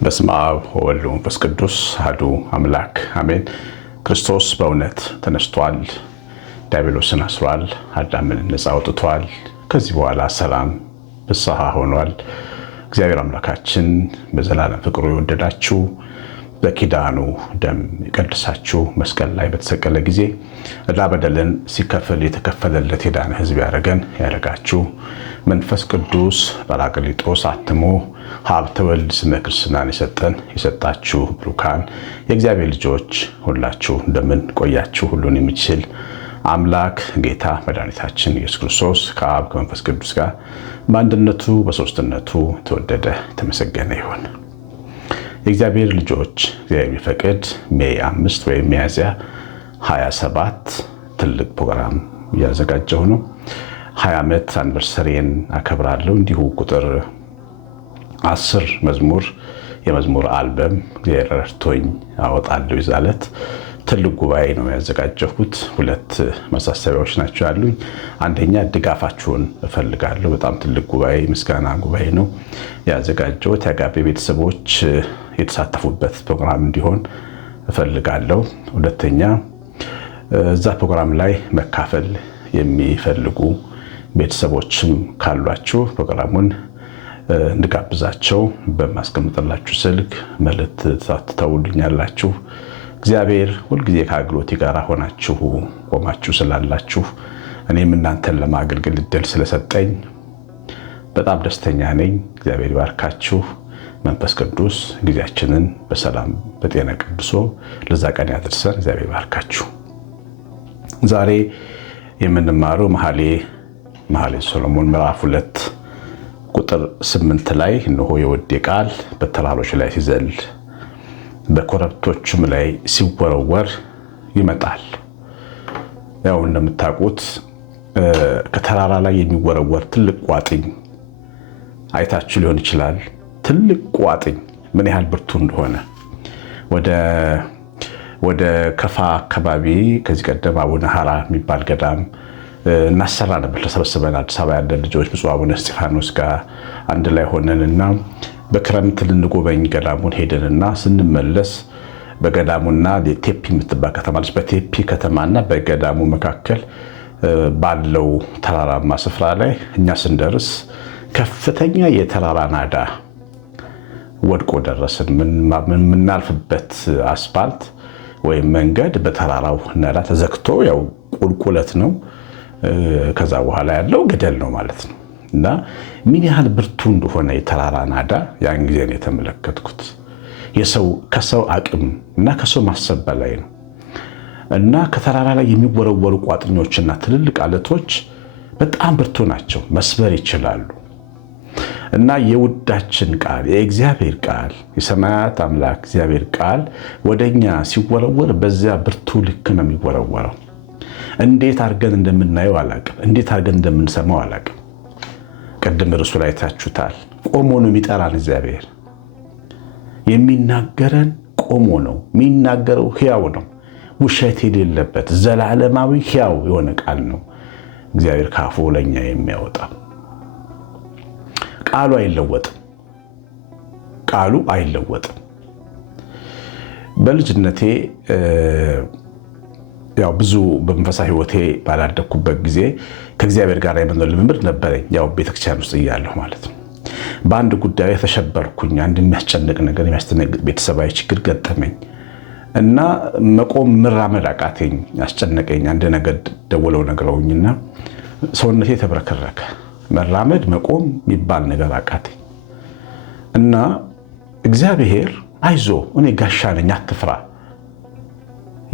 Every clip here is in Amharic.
በስመ አብ ወወልድ ወመንፈስ ቅዱስ አሐዱ አምላክ አሜን። ክርስቶስ በእውነት ተነስቷል፣ ዲያብሎስን አስሯል፣ አዳምን ነፃ አውጥቷል። ከዚህ በኋላ ሰላም ፍስሐ ሆኗል። እግዚአብሔር አምላካችን በዘላለም ፍቅሩ የወደዳችሁ በኪዳኑ ደም የቀደሳችሁ መስቀል ላይ በተሰቀለ ጊዜ ዕዳ በደልን ሲከፍል የተከፈለለት የዳነ ሕዝብ ያደረጋችሁ መንፈስ ቅዱስ ጰራቅሊጦስ አትሞ ሀብተ ወልድ ስመ ክርስትናን የሰጣችሁ ብሩካን የእግዚአብሔር ልጆች ሁላችሁ እንደምን ቆያችሁ? ሁሉን የሚችል አምላክ ጌታ መድኃኒታችን ኢየሱስ ክርስቶስ ከአብ ከመንፈስ ቅዱስ ጋር በአንድነቱ በሶስትነቱ ተወደደ ተመሰገነ ይሁን። የእግዚአብሔር ልጆች እግዚአብሔር ቢፈቅድ ሜይ 5 ወይም ሚያዝያ 27 ትልቅ ፕሮግራም እያዘጋጀሁ ነው። 20 ዓመት አንቨርሰሪን አከብራለሁ። እንዲሁ ቁጥር 10 የመዝሙር አልበም እግዚአብሔር ረድቶኝ አወጣለሁ። ይዛለት ትልቅ ጉባኤ ነው ያዘጋጀሁት። 2 ማሳሰቢያዎች ናቸው ያሉኝ። አንደኛ ድጋፋችሁን እፈልጋለሁ። በጣም ትልቅ ጉባኤ ምስጋና ጉባኤ ነው ያዘጋጀሁት። የአጋፔ ቤተሰቦች የተሳተፉበት ፕሮግራም እንዲሆን እፈልጋለሁ። ሁለተኛ እዛ ፕሮግራም ላይ መካፈል የሚፈልጉ ቤተሰቦችም ካሏችሁ ፕሮግራሙን እንድጋብዛቸው በማስቀምጥላችሁ ስልክ መልእክት ትተውልኛላችሁ። እግዚአብሔር ሁልጊዜ ከአገልግሎቴ ጋር ሆናችሁ ቆማችሁ ስላላችሁ እኔም እናንተን ለማገልገል እድል ስለሰጠኝ በጣም ደስተኛ ነኝ። እግዚአብሔር ይባርካችሁ። መንፈስ ቅዱስ ጊዜያችንን በሰላም በጤና ቀድሶ ለዛ ቀን ያደርሰን። እግዚአብሔር ይባርካችሁ። ዛሬ የምንማረው መኃልየ ሰሎሞን ምዕራፍ 2 ቁጥር 8 ላይ እነሆ የወዴ ቃል በተራሮች ላይ ሲዘል በኮረብቶችም ላይ ሲወረወር ይመጣል። ያው እንደምታውቁት ከተራራ ላይ የሚወረወር ትልቅ ቋጥኝ አይታችሁ ሊሆን ይችላል። ትልቅ ቋጥኝ ምን ያህል ብርቱ እንደሆነ ወደ ከፋ አካባቢ ከዚህ ቀደም አቡነ ሐራ የሚባል ገዳም እናሰራ ነበር። ተሰብስበን አዲስ አበባ ያለ ልጆች ብፁዕ አቡነ እስጢፋኖስ ጋር አንድ ላይ ሆነንና በክረምት ልንጎበኝ ገዳሙን ሄደንና ስንመለስ በገዳሙና ቴፒ የምትባል ከተማለች። በቴፒ ከተማና በገዳሙ መካከል ባለው ተራራማ ስፍራ ላይ እኛ ስንደርስ ከፍተኛ የተራራ ናዳ ወድቆ ደረስን። የምናልፍበት አስፋልት ወይም መንገድ በተራራው ናዳ ተዘግቶ ያው ቁልቁለት ነው። ከዛ በኋላ ያለው ገደል ነው ማለት ነው። እና ምን ያህል ብርቱ እንደሆነ የተራራ ናዳ ያን ጊዜ ነው የተመለከትኩት። ከሰው አቅም እና ከሰው ማሰብ በላይ ነው። እና ከተራራ ላይ የሚወረወሩ ቋጥኞችና ትልልቅ አለቶች በጣም ብርቱ ናቸው፣ መስበር ይችላሉ። እና የውዳችን ቃል የእግዚአብሔር ቃል የሰማያት አምላክ እግዚአብሔር ቃል ወደኛ ሲወረወር በዚያ ብርቱ ልክ ነው የሚወረወረው። እንዴት አድርገን እንደምናየው አላቅም፣ እንዴት አድርገን እንደምንሰማው አላቅም። ቅድም እርሱ ላይ ታችሁታል። ቆሞ ነው የሚጠራን እግዚአብሔር። የሚናገረን ቆሞ ነው የሚናገረው። ሕያው ነው፣ ውሸት የሌለበት ዘላለማዊ ሕያው የሆነ ቃል ነው እግዚአብሔር ካፉ ለኛ የሚያወጣው። ቃሉ አይለወጥም። በልጅነቴ ያው ብዙ በመንፈሳዊ ሕይወቴ ባላደኩበት ጊዜ ከእግዚአብሔር ጋር የመኖር ልምምድ ነበረኝ። ያው ቤተክርስቲያን ውስጥ እያለሁ ማለት ነው። በአንድ ጉዳይ ተሸበርኩኝ። አንድ የሚያስጨንቅ ነገር የሚያስደነግጥ ቤተሰባዊ ችግር ገጠመኝ እና መቆም መራመድ አቃተኝ፣ አስጨነቀኝ። አንድ ነገር ደውለው ነግረውኝና ሰውነቴ ተብረከረከ። መራመድ መቆም የሚባል ነገር አቃተኝ እና እግዚአብሔር አይዞ እኔ ጋሻ ነኝ አትፍራ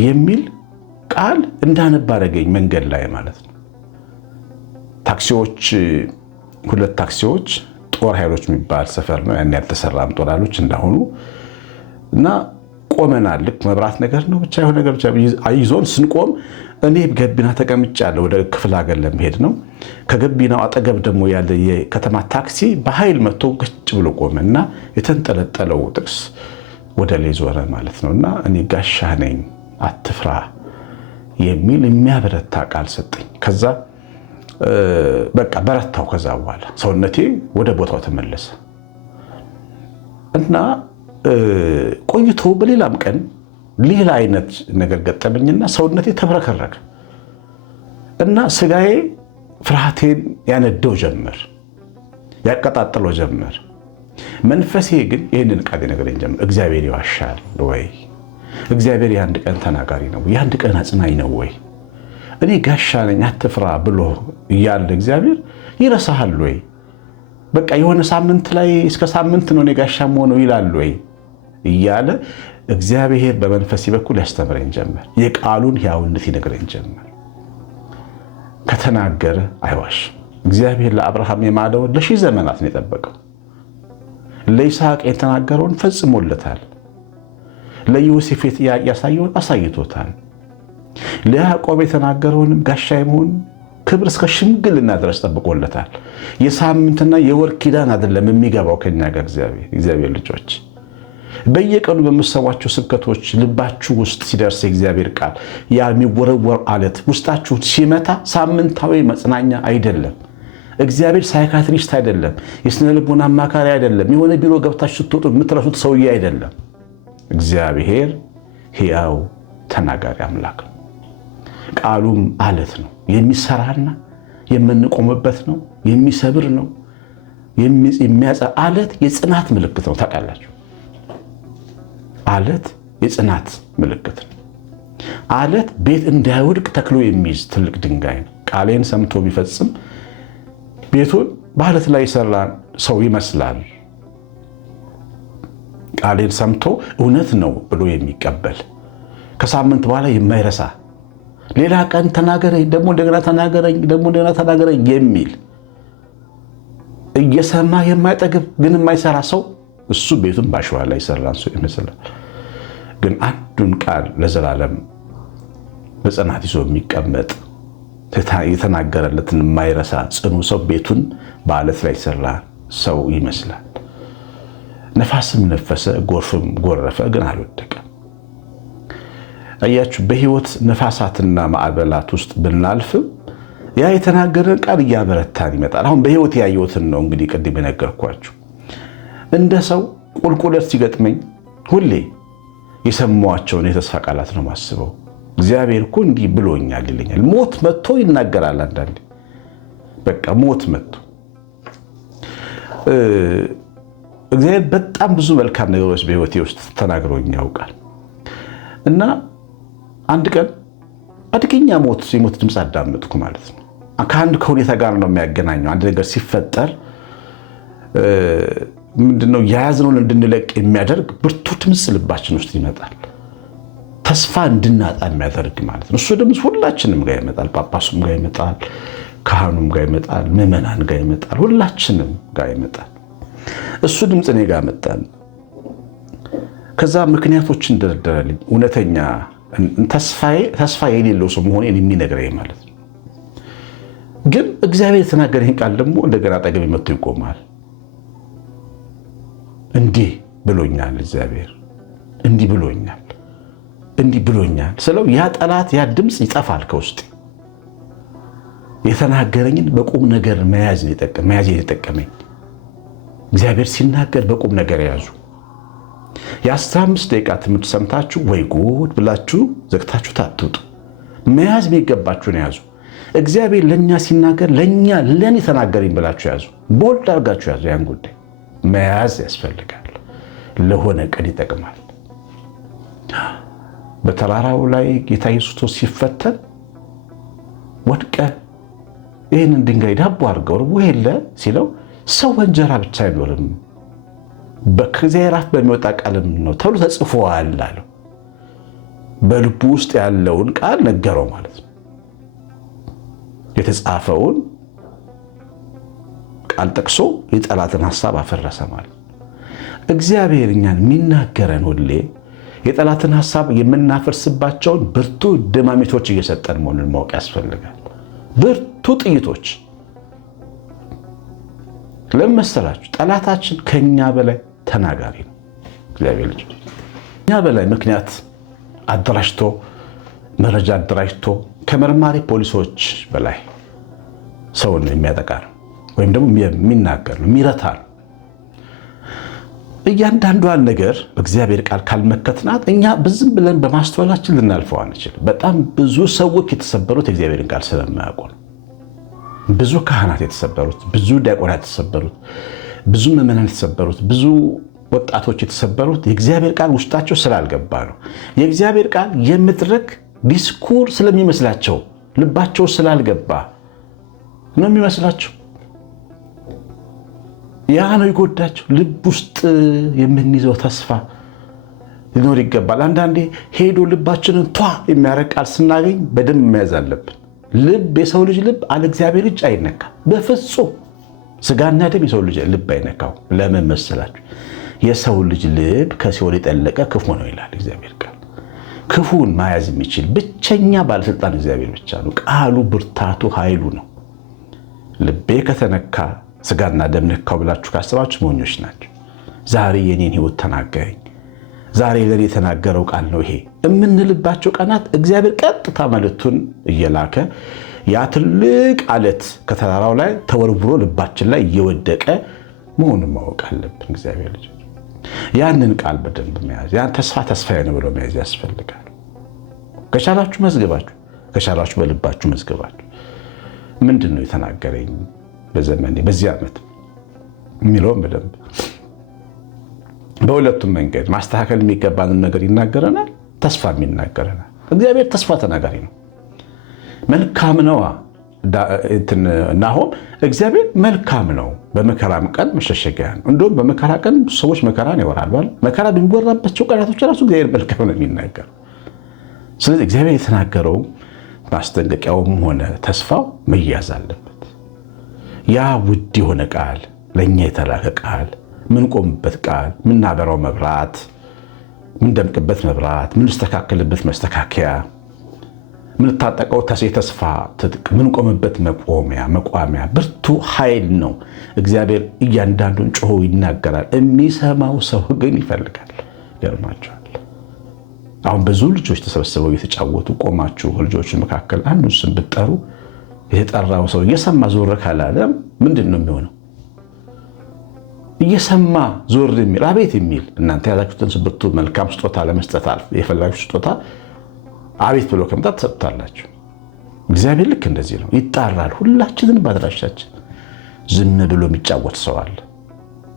የሚል ቃል እንዳነባ አደረገኝ። መንገድ ላይ ማለት ነው። ታክሲዎች 2 ታክሲዎች ጦር ኃይሎች የሚባል ሰፈር ነው። ያን ያልተሰራም ጦር ኃይሎች እንዳሆኑ እና ቆመናል። ልክ መብራት ነገር ነው ብቻ የሆነ ነገር ብቻ አይዞን ስንቆም እኔ ገቢና ተቀምጫለሁ። ወደ ክፍለ ሀገር ለመሄድ ነው። ከገቢናው አጠገብ ደግሞ ያለ የከተማ ታክሲ በኃይል መጥቶ ገጭ ብሎ ቆመና የተንጠለጠለው ጥቅስ ወደ ላይ ዞረ ማለት ነውና እኔ ጋሻ ነኝ አትፍራ የሚል የሚያበረታ ቃል ሰጠኝ። ከዛ በቃ በረታው። ከዛ በኋላ ሰውነቴ ወደ ቦታው ተመለሰ እና ቆይቶ በሌላም ቀን ሌላ አይነት ነገር ገጠመኝና ሰውነቴ ተብረከረከ እና ስጋዬ ፍርሃቴን ያነደው ጀመር፣ ያቀጣጥለው ጀመር። መንፈሴ ግን ይህንን ቃል ነገረኝ ጀመር። እግዚአብሔር ይዋሻል ወይ? እግዚአብሔር የአንድ ቀን ተናጋሪ ነው? የአንድ ቀን አጽናኝ ነው ወይ? እኔ ጋሻ ነኝ አትፍራ ብሎ እያለ እግዚአብሔር ይረሳሃል ወይ? በቃ የሆነ ሳምንት ላይ እስከ ሳምንት ነው እኔ ጋሻ ሆነው ይላል ወይ እያለ እግዚአብሔር በመንፈሴ በኩል ያስተምረኝ ጀመር። የቃሉን ሕያውነት ይነግረኝ ጀመር። ከተናገረ አይዋሽም። እግዚአብሔር ለአብርሃም የማለውን ለሺህ ዘመናት ነው የጠበቀው። ለይስሐቅ የተናገረውን ፈጽሞለታል። ለዮሴፍ ያሳየውን አሳይቶታል። ለያዕቆብ የተናገረውንም ጋሻ የመሆን ክብር እስከ ሽምግልና ድረስ ጠብቆለታል። የሳምንትና የወር ኪዳን አይደለም የሚገባው ከኛ ጋር እግዚአብሔር ልጆች በየቀኑ በምትሰሟቸው ስብከቶች ልባችሁ ውስጥ ሲደርስ የእግዚአብሔር ቃል ያ የሚወረወር አለት ውስጣችሁን ሲመታ ሳምንታዊ መጽናኛ አይደለም። እግዚአብሔር ሳይካትሪስት አይደለም። የስነ ልቦና አማካሪ አይደለም። የሆነ ቢሮ ገብታችሁ ስትወጡ የምትረሱት ሰውዬ አይደለም። እግዚአብሔር ሕያው ተናጋሪ አምላክ ነው። ቃሉም አለት ነው። የሚሰራና የምንቆምበት ነው። የሚሰብር ነው። አለት የጽናት ምልክት ነው። ታውቃላችሁ፣ አለት የጽናት ምልክት ነው። አለት ቤት እንዳይወድቅ ተክሎ የሚይዝ ትልቅ ድንጋይ ነው። ቃሌን ሰምቶ ቢፈጽም ቤቱን በአለት ላይ የሰራ ሰው ይመስላል። ቃሌን ሰምቶ እውነት ነው ብሎ የሚቀበል ከሳምንት በኋላ የማይረሳ ሌላ ቀን ተናገረኝ፣ ደግሞ እንደገና ተናገረኝ፣ ደግሞ እንደገና ተናገረኝ የሚል እየሰማ የማይጠግብ ግን የማይሰራ ሰው እሱ ቤቱን ባሸዋ ላይ ሰራን ሰው ይመስላል። ግን አንዱን ቃል ለዘላለም በጽናት ይዞ የሚቀመጥ የተናገረለትን የማይረሳ ጽኑ ሰው ቤቱን በአለት ላይ ሰራ ሰው ይመስላል። ነፋስም ነፈሰ፣ ጎርፍም ጎረፈ፣ ግን አልወደቀም። አያችሁ፣ በህይወት ነፋሳትና ማዕበላት ውስጥ ብናልፍም ያ የተናገረን ቃል እያበረታን ይመጣል። አሁን በህይወት ያየሁትን ነው እንግዲህ ቅድም የነገርኳችሁ። እንደ ሰው ቁልቁለት ሲገጥመኝ ሁሌ የሰማኋቸውን የተስፋ ቃላት ነው ማስበው። እግዚአብሔር እኮ እንዲህ ብሎኛል ይለኛል። ሞት መጥቶ ይናገራል። አንዳንዴ በቃ ሞት መጥቶ እግዚአብሔር በጣም ብዙ መልካም ነገሮች በህይወቴ ውስጥ ተናግሮኝ ያውቃል። እና አንድ ቀን አደገኛ የሞት ድምፅ አዳመጥኩ ማለት ነው። ከአንድ ከሁኔታ ጋር ነው የሚያገናኘው። አንድ ነገር ሲፈጠር ምንድነው የያዝነውን እንድንለቅ የሚያደርግ ብርቱ ድምፅ ልባችን ውስጥ ይመጣል። ተስፋ እንድናጣ የሚያደርግ ማለት ነው። እሱ ድምፅ ሁላችንም ጋር ይመጣል። ጳጳሱም ጋር ይመጣል፣ ካህኑም ጋር ይመጣል፣ ምዕመናን ጋር ይመጣል፣ ሁላችንም ጋር ይመጣል። እሱ ድምፅ እኔ ጋር መጣን። ከዛ ምክንያቶች እንደረደረልኝ እውነተኛ ተስፋ የሌለው ሰው መሆኔን የሚነግረኝ ማለት ነው። ግን እግዚአብሔር የተናገረኝ ቃል ደግሞ እንደገና አጠገቤ መጥቶ ይቆማል። እንዲህ ብሎኛል እግዚአብሔር፣ እንዲህ ብሎኛል ስለው ያ ጠላት ያ ድምፅ ይጠፋል ከውስጥ። የተናገረኝን በቁም ነገር መያዝ የጠቀመኝ እግዚአብሔር ሲናገር በቁም ነገር ያዙ። የ15 ደቂቃ ትምህርት ሰምታችሁ ወይ ጉድ ብላችሁ ዘግታችሁ ታትውጡ። መያዝ የሚገባችሁን ያዙ። እግዚአብሔር ለእኛ ሲናገር ለእኔ ተናገረኝ ብላችሁ ያዙ። ቦልድ አድርጋችሁ ያዙ። ያን ጉዳይ መያዝ ያስፈልጋል። ለሆነ ቀን ይጠቅማል። በተራራው ላይ ጌታ ኢየሱስ ሲፈተን ወድቀ ይህንን ድንጋይ ዳቦ አድርገው ርቦ የለ ሲለው ሰው በእንጀራ ብቻ አይኖርም ከእግዚአብሔር አፍ በሚወጣ ቃልም ነው ተብሎ ተጽፏል አለው። በልቡ ውስጥ ያለውን ቃል ነገረው ማለት ነው። የተጻፈውን ቃል ጠቅሶ የጠላትን ሐሳብ አፈረሰ ማለት ነው። እግዚአብሔር እኛን የሚናገረን ሁሌ የጠላትን ሐሳብ የምናፈርስባቸውን ብርቱ ድማሚቶች እየሰጠን መሆኑን ማወቅ ያስፈልጋል። ብርቱ ጥይቶች ለመሰላችሁ ጠላታችን ከኛ በላይ ተናጋሪ ነው። እግዚአብሔር ልጅ ከኛ በላይ ምክንያት አደራጅቶ መረጃ አደራጅቶ ከመርማሪ ፖሊሶች በላይ ሰውን የሚያጠቃ ነው፣ ወይም ደግሞ የሚናገር ነው፣ የሚረታ ነው። እያንዳንዷን ነገር በእግዚአብሔር ቃል ካልመከትናት እኛ ዝም ብለን በማስተዋላችን ልናልፈው አንችልም። በጣም ብዙ ሰዎች የተሰበሩት የእግዚአብሔርን ቃል ስለማያውቁ ነው። ብዙ ካህናት የተሰበሩት፣ ብዙ ዲያቆናት የተሰበሩት፣ ብዙ ምዕመናን የተሰበሩት፣ ብዙ ወጣቶች የተሰበሩት የእግዚአብሔር ቃል ውስጣቸው ስላልገባ ነው። የእግዚአብሔር ቃል የመድረክ ዲስኩር ስለሚመስላቸው ልባቸው ስላልገባ ነው የሚመስላቸው። ያ ነው ይጎዳቸው። ልብ ውስጥ የምንይዘው ተስፋ ሊኖር ይገባል። አንዳንዴ ሄዶ ልባችንን የሚያረግ ቃል ስናገኝ በደንብ መያዝ አለብን። ልብ የሰው ልጅ ልብ አለ እግዚአብሔር እጅ አይነካም በፍጹም። ስጋና ደም የሰው ልጅ ልብ አይነካው። ለምን መሰላችሁ? የሰው ልጅ ልብ ከሲኦል የጠለቀ ክፉ ነው ይላል እግዚአብሔር ቃል። ክፉን መያዝ የሚችል ብቸኛ ባለስልጣን እግዚአብሔር ብቻ ነው። ቃሉ ብርታቱ ኃይሉ ነው። ልቤ ከተነካ ስጋና ደም ነካው ብላችሁ ካሰባችሁ ሞኞች ናቸው። ዛሬ የኔን ህይወት ተናገረኝ፣ ዛሬ ለኔ የተናገረው ቃል ነው ይሄ የምንልባቸው ቀናት እግዚአብሔር ቀጥታ መልእክቱን እየላከ ያ ትልቅ አለት ከተራራው ላይ ተወርውሮ ልባችን ላይ እየወደቀ መሆኑን ማወቅ አለብን። እግዚአብሔር ልጅ ያንን ቃል በደንብ መያዝ፣ ያን ተስፋዬ ነው ብሎ መያዝ ያስፈልጋል። ከቻላችሁ መዝገባችሁ፣ ከቻላችሁ በልባችሁ መዝገባችሁ። ምንድን ነው የተናገረኝ በዘመኔ በዚህ ዓመት የሚለውን በደንብ በሁለቱም መንገድ ማስተካከል የሚገባንን ነገር ይናገረናል፣ ተስፋም ይናገረናል። እግዚአብሔር ተስፋ ተናጋሪ ነው። መልካም ነው ናሆም እግዚአብሔር መልካም ነው፣ በመከራም ቀን መሸሸጊያ ነው። እንደውም በመከራ ቀን ሰዎች መከራን ያወራሉ። መከራ በሚወራባቸው ቀናቶች ራሱ እግዚአብሔር መልካም ነው የሚናገር። ስለዚህ እግዚአብሔር የተናገረው ማስጠንቀቂያውም ሆነ ተስፋው መያዝ አለበት። ያ ውድ የሆነ ቃል፣ ለእኛ የተላከ ቃል፣ ምንቆምበት ቃል፣ ምናበራው መብራት፣ ምንደምቅበት መብራት፣ ምንስተካከልበት መስተካከያ፣ ምንታጠቀው የተስፋ ትጥቅ፣ ምንቆምበት መቋሚያ ብርቱ ኃይል ነው። እግዚአብሔር እያንዳንዱን ጮሆ ይናገራል። የሚሰማው ሰው ግን ይፈልጋል። ይገርማቸዋል። አሁን ብዙ ልጆች ተሰብስበው እየተጫወቱ ቆማችሁ ልጆች መካከል አንዱን ስም ብትጠሩ የተጠራው ሰው እየሰማ ዞር ካላለ ምንድን ነው የሚሆነው? እየሰማ ዞር የሚል አቤት የሚል እናንተ ያዛችሁትን ብርቱ መልካም ስጦታ ለመስጠት የፈላችሁ ስጦታ አቤት ብሎ ከመጣት ትሰጡታላችሁ። እግዚአብሔር ልክ እንደዚህ ነው፣ ይጣራል። ሁላችንን ባድራሻችን ዝም ብሎ የሚጫወት ሰው አለ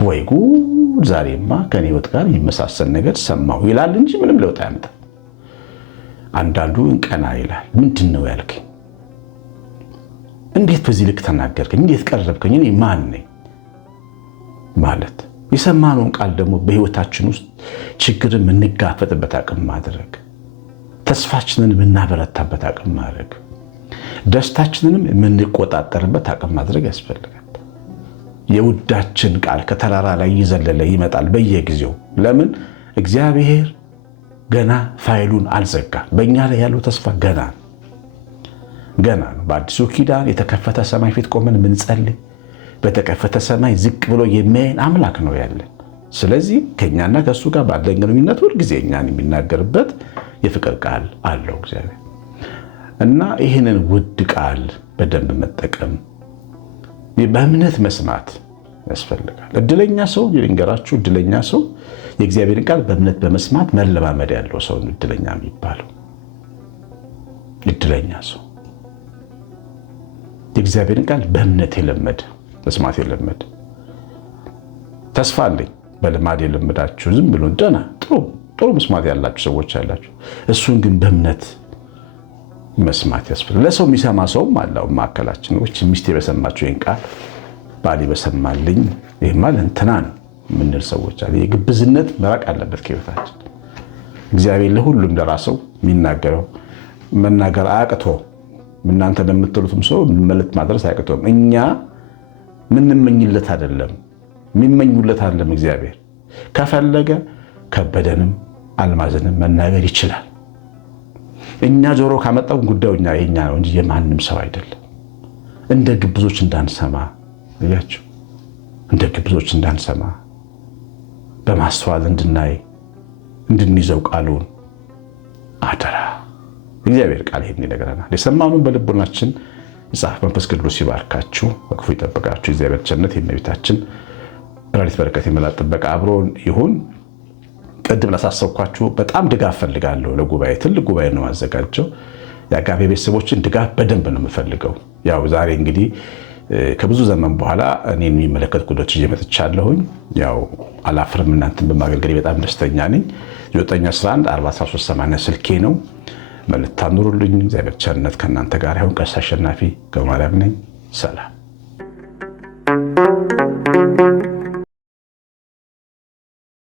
ወይ? ጉድ ዛሬማ ከኔ ሕይወት ጋር የሚመሳሰል ነገር ሰማሁ ይላል እንጂ ምንም ለውጥ አያመጣም። አንዳንዱ እንቀና ይላል። ምንድን ነው ያልከኝ? እንዴት በዚህ ልክ ተናገርከኝ? እንዴት ቀረብከኝ? እኔ ማን ነኝ ማለት። የሰማነውን ቃል ደግሞ በህይወታችን ውስጥ ችግርን የምንጋፈጥበት አቅም ማድረግ፣ ተስፋችንን የምናበረታበት አቅም ማድረግ፣ ደስታችንንም የምንቆጣጠርበት አቅም ማድረግ ያስፈልጋል። የውዳችን ቃል ከተራራ ላይ እየዘለለ ይመጣል በየጊዜው። ለምን? እግዚአብሔር ገና ፋይሉን አልዘጋም። በእኛ ላይ ያለው ተስፋ ገና ነው። በአዲሱ ኪዳን የተከፈተ ሰማይ ፊት ቆመን ምንጸልይ፣ በተከፈተ ሰማይ ዝቅ ብሎ የሚያየን አምላክ ነው ያለን። ስለዚህ ከኛና ከሱ ጋር ባለን ግንኙነት ሁልጊዜ እኛን የሚናገርበት የፍቅር ቃል አለው እግዚአብሔር እና ይህንን ውድ ቃል በደንብ መጠቀም፣ በእምነት መስማት ያስፈልጋል። እድለኛ ሰው የልንገራችሁ፣ እድለኛ ሰው የእግዚአብሔርን ቃል በእምነት በመስማት መለማመድ ያለው ሰው እድለኛ የሚባለው እድለኛ ሰው የእግዚአብሔርን ቃል በእምነት የለመደ መስማት የለመደ። ተስፋ አለኝ በልማድ የለመዳችሁ ዝም ብሎ ደና ጥሩ መስማት ያላችሁ ሰዎች አላችሁ። እሱን ግን በእምነት መስማት ያስፈልጋል። ለሰው የሚሰማ ሰውም አለው ማዕከላችን ነው። ሚስቴ በሰማችሁ ይህን ቃል ባሌ በሰማልኝ ይህ ማለት እንትና ነው የምንል ሰዎች አለ። የግብዝነት መራቅ አለበት ከህይወታችን። እግዚአብሔር ለሁሉም ለራሰው የሚናገረው መናገር አያቅቶ እናንተ እንደምትሉትም ሰው መልእክት ማድረስ አያቅቶም። እኛ ምንመኝለት አይደለም የሚመኙለት አይደለም። እግዚአብሔር ከፈለገ ከበደንም አልማዝንም መናገር ይችላል። እኛ ጆሮ ካመጣው ጉዳዩ የኛ ነው እንጂ የማንም ሰው አይደለም። እንደ ግብዞች እንዳንሰማ እያችሁ እንደ ግብዞች እንዳንሰማ በማስተዋል እንድናይ እንድንይዘው ቃሉን አደራ። እግዚአብሔር ቃል ይሄን ይነግረናል። የሰማነውን በልቦናችን ይጻፍ። መንፈስ ቅዱስ ይባርካችሁ፣ በክፉ ይጠብቃችሁ። እግዚአብሔር ቸርነት የእመቤታችን ረድኤት በረከት የመላእክት ጥበቃ አብሮን ይሁን። ቅድም ላሳሰብኳችሁ በጣም ድጋፍ ፈልጋለሁ። ለጉባኤ ትልቅ ጉባኤ ነው ማዘጋጀው። የአጋፔ ቤተሰቦችን ድጋፍ በደንብ ነው የምፈልገው። ያው ዛሬ እንግዲህ ከብዙ ዘመን በኋላ እኔን የሚመለከት ጉዳዮች ይዤ መጥቻለሁኝ። ያው አላፍርም፣ እናንተን በማገልገሌ በጣም ደስተኛ ነኝ። 911 41380 ስልኬ ነው። መልእክት አኑሩልኝ። እግዚአብሔር ቸርነት ከእናንተ ጋር ይሁን። ቀሲስ አሸናፊ ገብረማርያም ነኝ። ሰላም